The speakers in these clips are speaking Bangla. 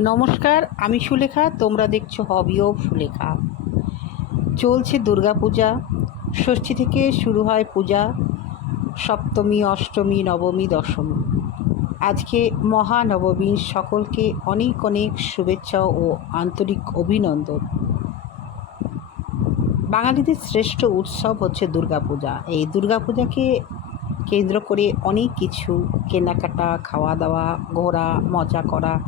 নমস্কার, আমি সুলেখা, তোমরা দেখছ হবি অফ সুলেখা। চলছে দুর্গাপূজা, ষষ্ঠী থেকে শুরু হয় পূজা, সপ্তমী, অষ্টমী, নবমী, দশমী। আজকে মহানবমী সকলকে অনেক অনেক শুভেচ্ছা ও আন্তরিক অভিনন্দন। বাঙালিদের শ্রেষ্ঠ উৎসব হচ্ছে দুর্গাপূজা। এই দুর্গাপূজাকে কেন্দ্র করে অনেক কিছু, কেনাকাটা, খাওয়া দাওয়া, ঘোরা, মজা করা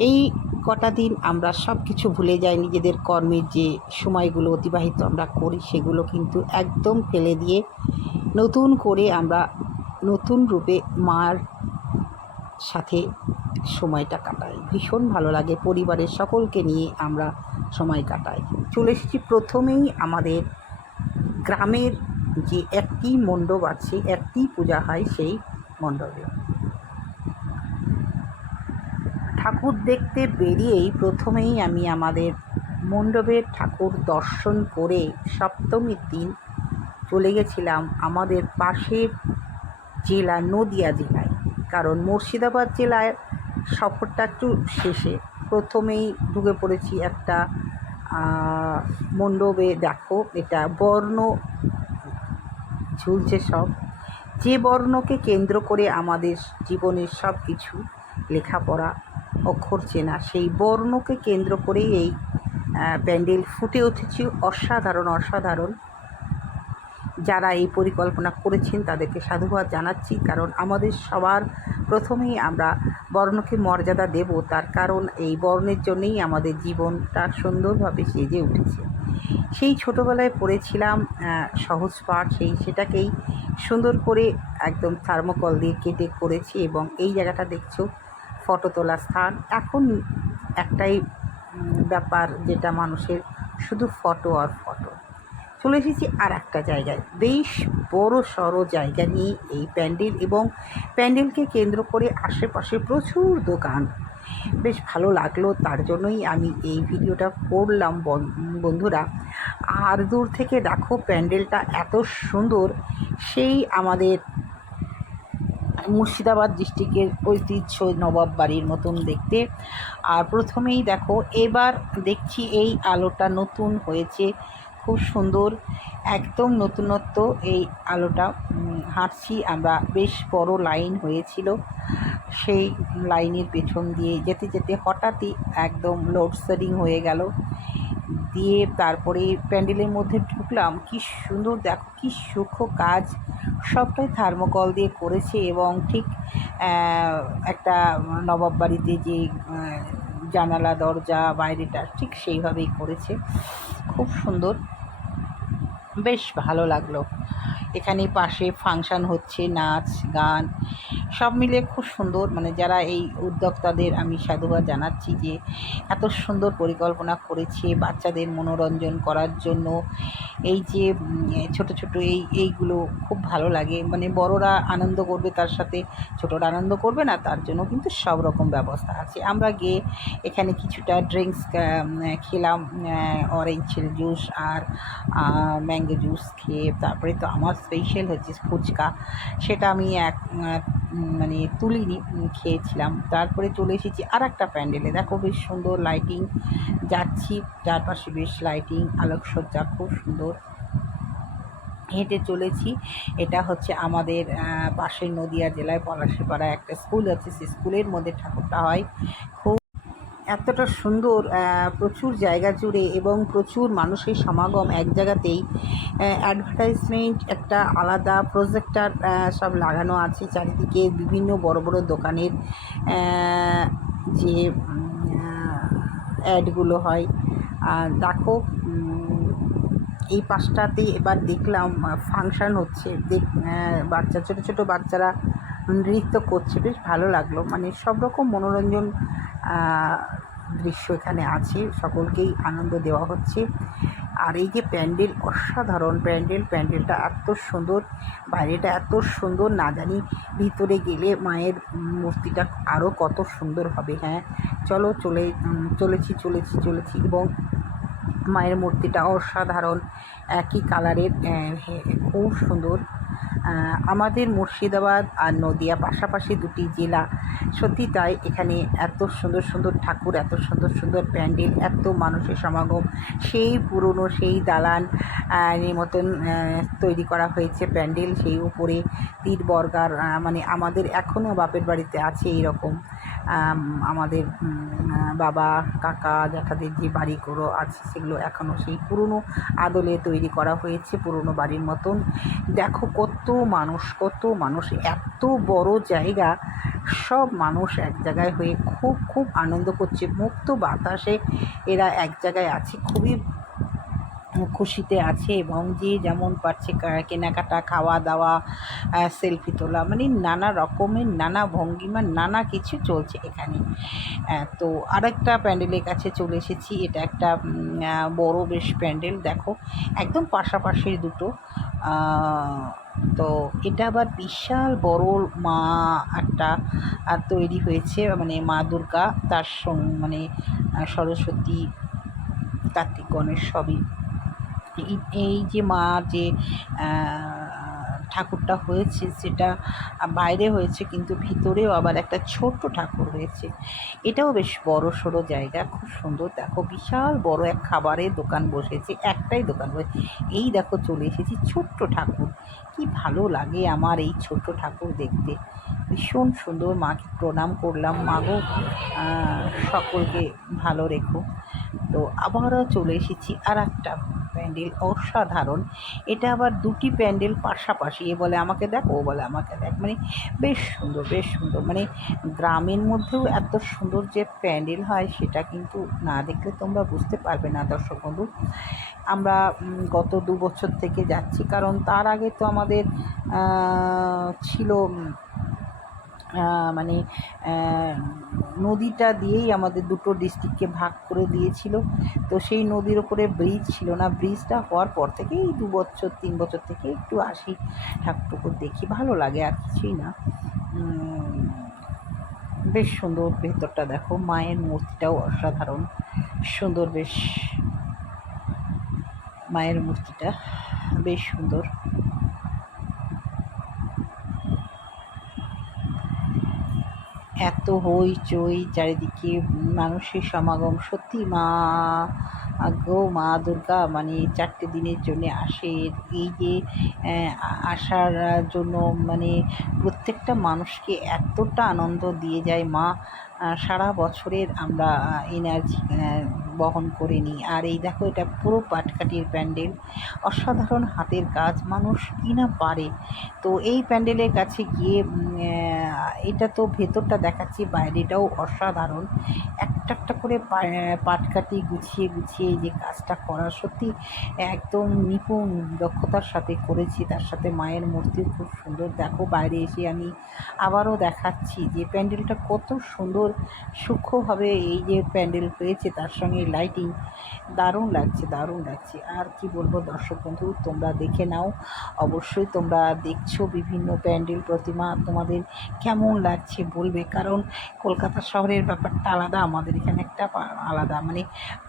এই কটা দিন আমরা সব কিছু ভুলে যাই, নিজেদের কর্মের যে সময়গুলো অতিবাহিত আমরা করি, সেগুলো কিন্তু একদম ফেলে দিয়ে নতুন করে আমরা নতুন রূপে মার সাথে সময়টা কাটাই। ভীষণ ভালো লাগে পরিবারের সকলকে নিয়ে আমরা সময় কাটাই। চলে এসেছি প্রথমেই আমাদের গ্রামের যে একটি মণ্ডপ আছে, একটি পূজা হয় সেই মণ্ডপে। ঠাকুর দেখতে বেরিয়েই প্রথমেই আমি আমাদের মণ্ডপের ঠাকুর দর্শন করে সপ্তমীর দিন চলে গেছিলাম আমাদের পাশের জেলা, নদিয়া জেলায়। কারণ মুর্শিদাবাদ জেলায় সফরটা একটু শেষে। প্রথমেই ঢুকে পড়েছি একটা মণ্ডপে। দেখো, এটা বর্ণ ঝুলছে সব। যে বর্ণকে কেন্দ্র করে আমাদের জীবনের সব কিছু লেখাপড়া অক্ষর চেনা। সেই বর্ণকে কেন্দ্র করেই এই প্যান্ডেল ফুটে উঠেছে। অসাধারণ অসাধারণ। যারা এই পরিকল্পনা করেছেন, তাদেরকে সাধুবাদ জানাচ্ছি। কারণ আমাদের সবার প্রথমেই আমরা বর্ণকে মর্যাদা দেব। তার কারণ এই বর্ণের জন্যেই আমাদের জীবনটা সুন্দরভাবে সেজে উঠেছে। সেই ছোটোবেলায় পড়েছিলাম সহজ পাঠ। সেই সেটাকেই সুন্দর করে একদম থার্মোকল দিয়ে কেটে করেছি এবং এই জায়গাটা দেখছ ফটো তোলার স্থান। এখন একটাই ব্যাপার যেটা মানুষের শুধু ফটো আর ফটো। চলে এসেছি আর একটা জায়গায়। বেশ বড় সড়ো জায়গা নিয়ে এই প্যান্ডেল এবং প্যান্ডেলকে কেন্দ্র করে আশেপাশে প্রচুর দোকান। বেশ ভালো লাগল, তার জন্যই আমি এই ভিডিওটা করলাম বন্ধুরা। আর দূর থেকে দেখো প্যান্ডেলটা এত সুন্দর, সেই আমাদের মুর্শিদাবাদ ডিস্ট্রিক্টের ঐতিহ্য নবাব বাড়ির মতন দেখতে। আর প্রথমেই দেখো, এবার দেখছি এই আলোটা নতুন হয়েছে। খুব সুন্দর, একদম নতুনত্ব এই আলোটা। হাঁটছি আমরা, বেশ বড় লাইন হয়েছিল। সেই লাইনের পেছন দিয়ে যেতে যেতে হঠাৎই একদম লোডশেডিং হয়ে গেল। দিয়ে তারপরে প্যান্ডেলের মধ্যে ঢুকলাম। কি সুন্দর, দেখো কি সূক্ষ্ম কাজ। সবটাই থার্মোকল দিয়ে করেছে এবং ঠিক একটা নবাব বাড়িতে যে জানালা, দরজা, বাইরেটা ঠিক সেইভাবেই করেছে। খুব সুন্দর। বেশ ভালো লাগল। এখানে পাশে ফাংশান হচ্ছে, নাচ, গান, সব মিলে খুব সুন্দর। মানে যারা এই উদ্যোক্তাদের আমি সাধুবাদ জানাচ্ছি যে এত সুন্দর পরিকল্পনা করেছে বাচ্চাদের মনোরঞ্জন করার জন্য। এই যে ছোট ছোট এই, এইগুলো খুব ভালো লাগে। মানে বড়রা আনন্দ করবে তার সাথে, ছোটরা আনন্দ করবে না, তার জন্য কিন্তু সব রকম ব্যবস্থা আছে। আমরা গিয়ে এখানে কিছুটা ড্রিঙ্কস খেলাম অরেঞ্জ জুস আর ম্যাঙ্গো জুস খেয়ে, তারপরে তো আমার স্পেশাল হচ্ছে ফুচকা। সেটা আমি এক মানে তুলিনি খেয়েছিলাম। তারপরে চলে এসেছি আর একটা প্যান্ডেলে। দেখো বেশ সুন্দর লাইটিং যাচ্ছি, চারপাশে বেশ লাইটিং আলোকসজ্জা খুব সুন্দর। হেঁটে চলেছি। এটা হচ্ছে আমাদের পাশের নদিয়া জেলায় পলাশীপাড়া একটা স্কুল আছে। সেই স্কুলের মধ্যে ঠাকুরটা হয়। খুব এতটা সুন্দর প্রচুর জায়গা জুড়ে এবং প্রচুর মানুষের সমাগম এক জায়গাতেই অ্যাডভার্টাইজমেন্ট একটা আলাদা প্রজেক্টার সব লাগানো আছে চারিদিকে বিভিন্ন বড় বড় দোকানের যে অ্যাডগুলো হয়। দেখো এই পাশটাতে এবার দেখলাম ফাংশান হচ্ছে। দেখ বাচ্চা, ছোটো ছোটো বাচ্চারা নৃত্য করছে। বেশ ভালো লাগল। মানে সব রকম মনোরঞ্জন দৃশ্য এখানে আছে, সকলকেই আনন্দ দেওয়া হচ্ছে। আর এই যে প্যান্ডেল, অসাধারণ প্যান্ডেল, প্যান্ডেলটা এত সুন্দর, বাইরেটা এত সুন্দর, না জানি ভিতরে গেলে মায়ের মূর্তিটা আরও কত সুন্দর হবে হ্যাঁ। চলো, চলে চলেছি চলেছি চলেছি এবং মায়ের মূর্তিটা অসাধারণ, একই কালারের খুব সুন্দর। আমাদের মুর্শিদাবাদ আর নদিয়া পাশাপাশি দুটি জেলা। সত্যি তাই এখানে এত সুন্দর সুন্দর ঠাকুর, এত সুন্দর সুন্দর প্যান্ডেল, এত মানুষের সমাগম। সেই পুরনো, সেই দালান মতন তৈরি করা হয়েছে প্যান্ডেল। সেই উপরে তীর বর্গার মানে আমাদের এখনও বাপের বাড়িতে আছে এইরকম। আমাদের বাবা, কাকা, জ্যাঠাদের যে বাড়িগুলো আছে, সেগুলো এখনও সেই পুরনো আদলে তৈরি করা হয়েছে, পুরনো বাড়ির মতন। দেখো কত মানুষ কত মানুষ, এত বড় জায়গা। সব মানুষ এক জায়গায় হয়ে খুব খুব আনন্দ করছে। মুক্ত বাতাসে এরা এক জায়গায় আছে। খুবই খুশিতে আছে এবং যে যেমন পারছে কেনাকাটা খাওয়া দাওয়া সেলফি তোলা মানে নানা রকমের, নানা ভঙ্গিমা নানা কিছু চলছে এখানে। তো আরেকটা প্যান্ডেলের কাছে চলে এসেছি। এটা একটা বড় বেশ প্যান্ডেল, দেখো। একদম পাশাপাশি দুটো। তো এটা আবার বিশাল বড় মা একটা তৈরি হয়েছে মানে মা দুর্গা, তার মানে সরস্বতী, কার্তিক গণেশ সবই। এই- যে মা যে ঠাকুরটা হয়েছে সেটা বাইরে হয়েছে কিন্তু ভিতরেও আবার একটা ছোট্ট ঠাকুর হয়েছে। এটাও বেশ বড় সড়ো জায়গা, খুব সুন্দর। দেখো বিশাল বড় এক খাবারের দোকান বসেছে, একটাই দোকান বসে, এই দেখো চলে এসেছি ছোট্ট ঠাকুর। কি ভালো লাগে আমার এই ছোট্ট ঠাকুর দেখতে। ভীষণ সুন্দর, মাকে প্রণাম করলাম। মাগো সকলকে ভালো রেখো। তো আবারও চলে এসেছি আর একটা প্যান্ডেল অসাধারণ। এটা আবার দুটি প্যান্ডেল পাশাপাশি। এ বলে আমাকে দেখ, ও বলে আমাকে দেখ। মানে বেশ সুন্দর বেশ সুন্দর। মানে গ্রামের মধ্যেও এত সুন্দর যে প্যান্ডেল হয়, সেটা কিন্তু না দেখলে তোমরা বুঝতে পারবে না দর্শক বন্ধু। আমরা গত দু বছর থেকে যাচ্ছি। কারণ তার আগে তো আমাদের ছিল মানে নদীটা দিয়েই আমাদের দুটো ডিস্ট্রিক্টকে ভাগ করে দিয়েছিল। তো সেই নদীর ওপরে ব্রিজ ছিল না। ব্রিজটা হওয়ার পর থেকেই দু বছর, তিন বছর থেকে একটু আসি। ঠাকুরটুকু দেখি, ভালো লাগে আর কিছুই না। বেশ সুন্দর ভেতরটা দেখো। মায়ের মূর্তিটাও অসাধারণ। সুন্দর বেশ মায়ের মূর্তিটা, বেশ সুন্দর। এত হইচই চারিদিকে মানুষের সমাগম। সত্যি মা গো মা দুর্গা মানে চারটে দিনের জন্য আসে। এই যে আসার জন্য মানে প্রত্যেকটা মানুষকে এতটা আনন্দ দিয়ে যায় মা সারা বছরের আমরা এনার্জি বহন করে নিই। আর এই দেখো, এটা পুরো পাটকাটির প্যান্ডেল। অসাধারণ হাতের কাজ। মানুষ কি না পারে? তো এই প্যান্ডেলের কাছে গিয়ে এটা তো ভেতরটা দেখাচ্ছি, বাইরেটাও অসাধারণ। একটা একটা করে পা- পাটকাঠি গুছিয়ে গুছিয়ে যে কাজটা করা, সত্যি একদম নিপুণ দক্ষতার সাথে করেছি, তার সাথে মায়ের মূর্তিও খুব সুন্দর। দেখো বাইরে এসে আমি আবারও দেখাচ্ছি যে প্যান্ডেলটা কত সুন্দর, সূক্ষ্মভাবে এই যে প্যান্ডেল হয়েছে, তার সঙ্গে লাইটিং দারুণ লাগছে দারুণ লাগছে। আর কি বলব দর্শক বন্ধু, তোমরা দেখে নাও। অবশ্যই তোমরা দেখছ বিভিন্ন প্যান্ডেল প্রতিমা, তোমাদের কেমন লাগছে বলবে? কারণ কলকাতা শহরের ব্যাপারটা আলাদা, আমাদের এখানে একটা আলাদা। মানে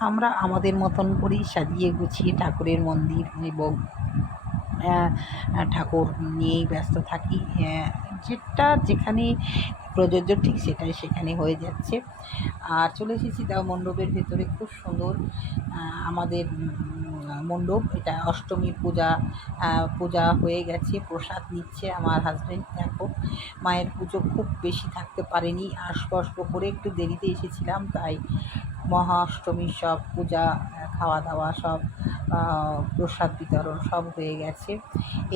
আমরা আমাদের মতন করেই সাজিয়ে গুছিয়ে ঠাকুরের মন্দির এবং ঠাকুর নিয়েই ব্যস্ত থাকি। যেটা যেখানে প্রযোজ্য ঠিক সেটাই সেখানে হয়ে যাচ্ছে। আর চলে এসেছি দাও মণ্ডপের ভেতরে। খুব সুন্দর আমাদের মণ্ডপ। এটা অষ্টমী পূজা পূজা হয়ে গেছে, প্রসাদ নিচ্ছে আমার হাজব্যান্ড দেখো। মায়ের পুজো খুব বেশি থাকতে পারেনি আসব আসব করে একটু দেরিতে এসেছিলাম, তাই মহা অষ্টমীর সব পূজা খাওয়া দাওয়া সব প্রসাদ বিতরণ সব হয়ে গেছে।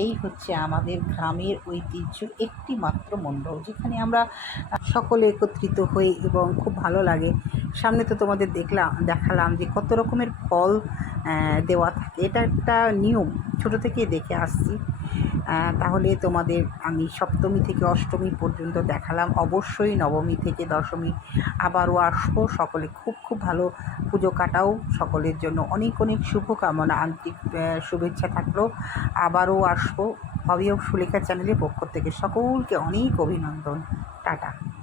এই হচ্ছে আমাদের গ্রামের ঐতিহ্য একটি মাত্র মণ্ডপ, যেখানে আমরা সকলে একত্রিত হই এবং খুব ভালো লাগে। সামনে তো তোমাদের দেখলাম, দেখালাম যে কত রকমের ফল দেওয়া থাকে। এটা একটা নিয়ম, ছোটো থেকে দেখে আসছি। তাহলে তোমাদের আমি সপ্তমী থেকে অষ্টমী পর্যন্ত দেখালাম। অবশ্যই নবমী থেকে দশমী আবারও আসব। সকলে খুব খুব ভালো পুজো কাটাও। সকলের জন্য অনেক অনেক শুভকামনা। আন্তরিক শুভেচ্ছা থাকল। আবারও আসব। হবি অফ সুলেখা চ্যানেলের পক্ষ থেকে সকলকে অনেক অভিনন্দন। টাটা।